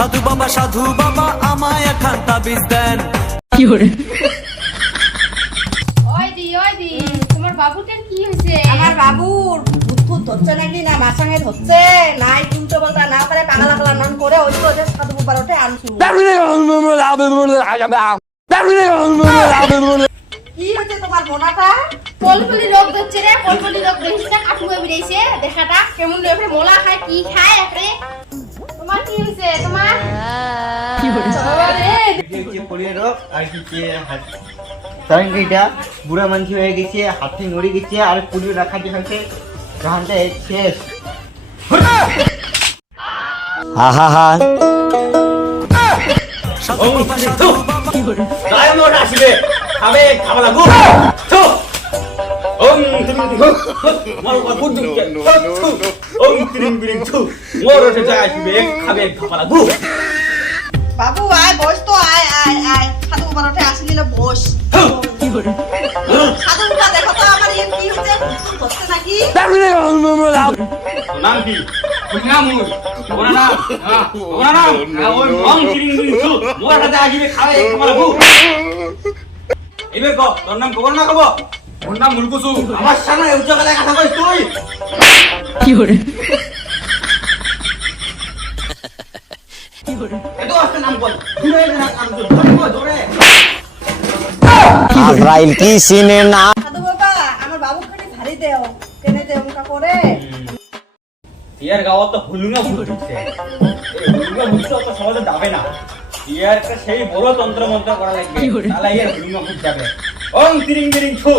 সাধু বাবা সাধু বাবা আমায় একখান তাবিজ দেন। ওই দি ওই দি তোমার বাবুটার কি হয়েছে? আমার বাবুর বুদ্ধ ধরছে নাকি? না মাসাঙে ধরছে। নাই উল্টো বলতা না পারে পাগলা পাগলা নাম করে ওই তো ওদের সাধু বাবার ওঠে আনছু কি হচ্ছে তোমার মোনাটা পলপলি রোগ ধরছে রে পলপলি রোগ দেখিস না বেরিয়েছে দেখাটা কেমন রে মোলা খায় কি খায়? হচ্ছে আর হচ্ছে কারণ এটা বুড়া মানুষ হয়ে গেছে হাতে নড়ে গেছে আর পোলিও রাখা যে হয়েছে শেষ বাবা গায়ে মোট আসবে খাবে খাবা লাগু ওম তিরিং মোর বাবু দুকে ওম তিরিং তিরিং থু মোর ওঠে আসবে খাবে খাবা লাগু বাবু আয় বস তো আয় আয় আয় সাধু বাবার বস। সাধু বাবা দেখো তো আমার ইয়ে কি হচ্ছে? বুদ্ধ নাকি? নাম? কি ওই মোর খাবে লাগু এবে ক তোর নাম কবর না কব ওর নাম মুলকুসু আমার সামনে উচ্চ গলায় কথা কইস তুই। এত আস্তে আজরাইল কি সিনে না? সাধু বাবা আমার বাবু খালি ভারী দেও কেনে দেও মুখা করে। ইয়ার গাওয়া তো হুলুঙ্গা এই হুলুঙ্গা ভূত তো অত যাবে না। ইয়ার সেই বড় তন্ত্র মন্ত্র করা লাগবে। তাহলে ইয়ার হুলুঙ্গা ভূত যাবে। ওং তিরিং তিরিং ছু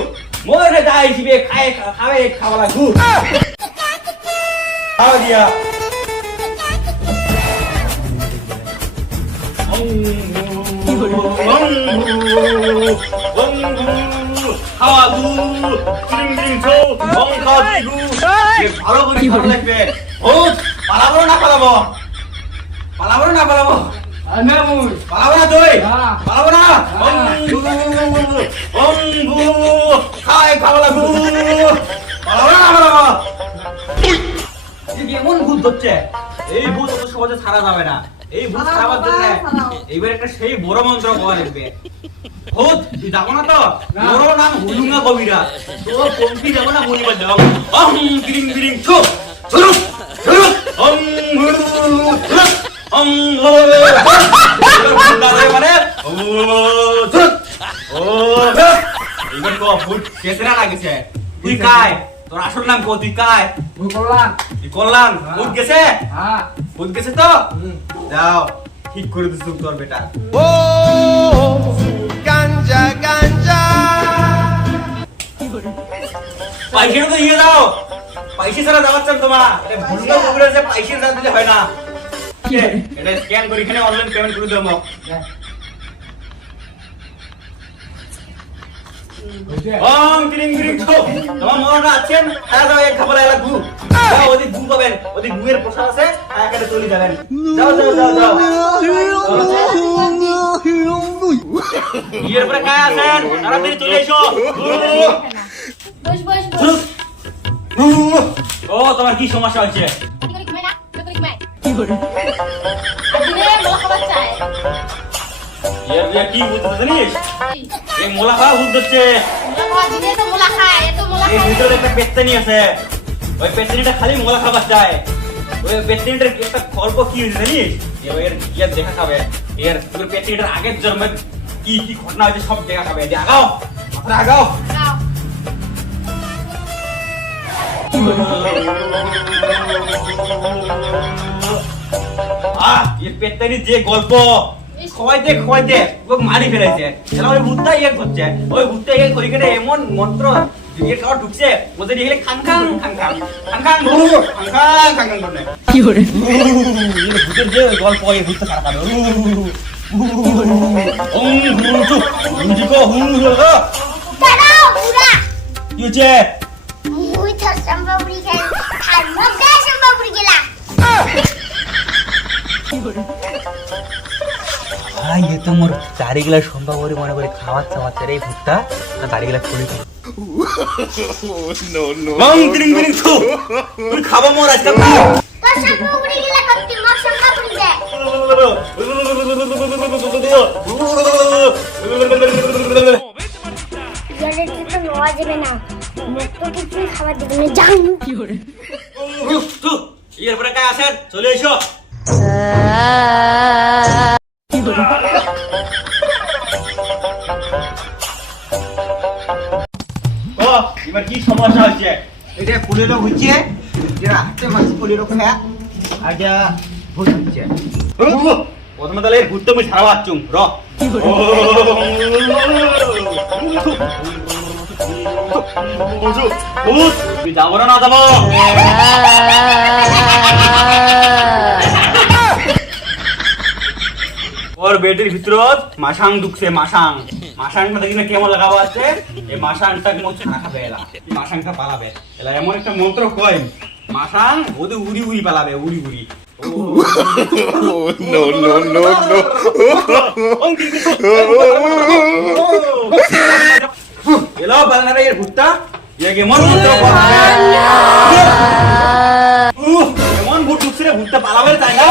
মোরে যাই খায় খাবে খাওয়া লাগু খাওয়া দিয়া। ভালো করে ভালো লাগবে ভূত পালাবো না পালাবো পালাবো না পালাবো পালাবো না তুই পালাবো না ওং ওং খায় খাওয়া লাগু পালাবো না পালাবো এমন ভূত হচ্ছে এই ভূত অত সহজে ছাড়া যাবে না। এই ভূত ছাড়াবার জন্য এইবার একটা সেই বড় মন্ত্র করা লাগবে ভূত যাব না তো? বড় নাম হুলুঙ্গা কবিরা। তোর পঙ্ক্তি যাব না মনিবার যাও অং কিরিং কিরিং ছু ছুরু ছুরু অং হুরু অং মানে ও ও এইবার তো ভূত কেসরা লাগেছে। তুই কায়? তোর আসল নাম কো তুই কায়? তুই কল্যাণ ভূত গেছে? ভূত গেছে তো? যাও ঠিক করে দিস তোর বেটা। পয়সা তো দিয়ে দাও। পয়সা ছাড়া যাওয়ার চান তোমার। ভুলটা ভুলে আছে পয়সা দিলে হয় না। এটা স্ক্যান করে এখানে অনলাইন পেমেন্ট করে দেবো। ওং কিরিং কিরিং ছো তোমার মনে আছেন দাও এক খাবার এলা গু যাও ওদিক গু পাবেন। ওদিক গুয়ের প্রসাদ আছে এখানে চলে যাবেন। যাও যাও যাও যাও। ইয়ের পরে কায় আছেন? তাড়াতাড়ি চলে এসো। বস বস বস। ও তোমার কি সমস্যা হচ্ছে? কি করে? বিয়া কি বুঝতে জানিস? এই, মোলা খাওয়া মোলা এই ভিতরে একটা পেত্তানি আছে। ওই পেত্তানিটা খালি মোলা খাবার চায় ওই পেত্তানিটার একটা গল্প কি হয়েছে জানিস? এর ইয়ার দেখা খাবে। এর তোর পেত্তানিটার আগের জন্মে কি কি ঘটনা হয়েছে সব দেখা খাবে। আগাও। আগাও। আহ এর পেত্তানির যে গল্প খোয়াইতে খোয়াইতে ওকে মারি ফেলেছে সেটা ওই ভূতটা ইয়ে করছে ওই ভূতটা ইয়ে করি কেটে এমন মন্ত্র দিয়ে খাওয়া ঢুকছে ওদের এখানে খাং খাং খাং খাং খাং খাং খাং খাং খাং খাং করে কি করে ভূতের যে গল্প এই ভূতটা খারাপ হবে ওং কি হচ্ছে মুই তো সম্ভবরি খাই আর মধ্যে সম্ভবরি গেলা ভাই এ তো মোর দাড়ি গেলা সম্ভব করে মনে করে খাওয়ার চাওয়াচ্ছে রে এই ভূতটা দাড়ি গেলা খুলে খাব মোর আজকে। না না এরপরে কাজ চলে এসো। ও এবার কি সমস্যা হচ্ছে এটা লোক হচ্ছে যেটা হাতে মাছ লোক হ্যাঁ আর হচ্ছে প্রথমে তাহলে ঘুরতে মুই সারা বাচ্চুম র যাব না যাব ওর বেডের ভিতরত মাসাং ঢুকছে মাসাং মাসাংটা দেখি না কেমন লাগাবো আছে এই মাসাংটাকে মধ্যে না খাবে এলা মাসাংটা পালাবে এলা এমন একটা মন্ত্র কয় মাসাং ওদের উড়ি উড়ি পালাবে উড়ি উড়ি no, no, no, no. এলো বালনারে এর ভুট্টা ইয়াকে মন মন্ত্র করাবে উহ, এমন ভূত ঢুকছে রে ভুট্টা পালাবে তাই না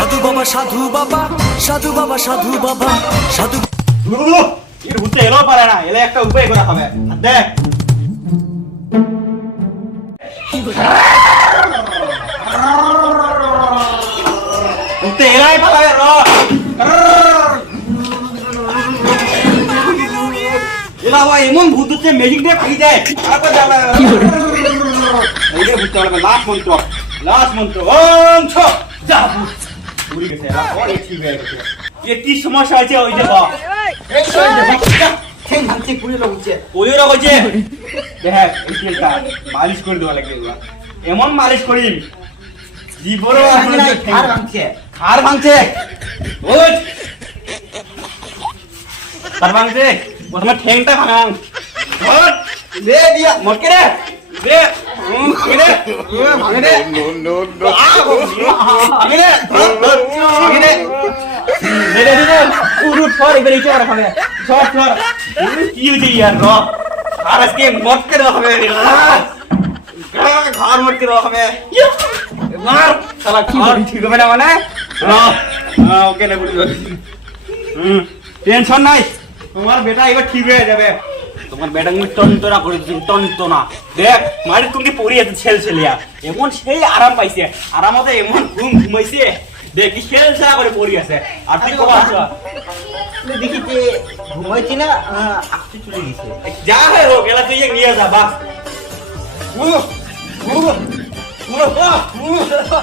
সাধু বাবা সাধু বাবা সাধু বাবা সাধু বাবা, সাধু এর এলো পারে না, এলে একটা উপায় করে আর দেখ। এমন ভূত হচ্ছে ম্যাজিক দিয়ে ভাগি যায়। তারপর হবে লাস্ট মন্ত্র লাস্ট মন্ত্র ছ উড়ে গেছে পরে ঠিক হয়ে গেছে এ কি সমস্যা হয়েছে ওই যে বাপ ঠেং ভাঙছে পুলিশ লোক হচ্ছে ওইরা হয়েছে দেখ এই তেলটা মালিশ করে দেওয়া লাগবে। এমন মালিশ করিম জীবন আর ভাঙছে খার ভাঙছে ওই খার ভাঙছে প্রথমে ঠেংটা ভাঙাং ধর, দিয়া মটকে রে এই র আর মটকে দেওয়া হবে। ঘর মটকে দেওয়া হবে। মার! শালা ঘর ঠিক হবে না মানে? ওকে না টেনশন নাই। তোমার বেটা এবার ঠিক হয়ে যাবে। তোমার বেটা তুমি টন্তনা করে দিচ্ছি টন্তনা দেখ মারি তুমি পড়ি আছে ছেল ছেলিয়া এমন সেই আরাম পাইছে আরাম মতো এমন ঘুম ঘুমাইছে দেখি ছেল ছেলা করে পড়ি আছে আর তুই কবা আছো দেখি যে ঘুমাইছি না আসতে চলে গেছে যা হয় হোক এলা তুই এক নিয়ে যা বাস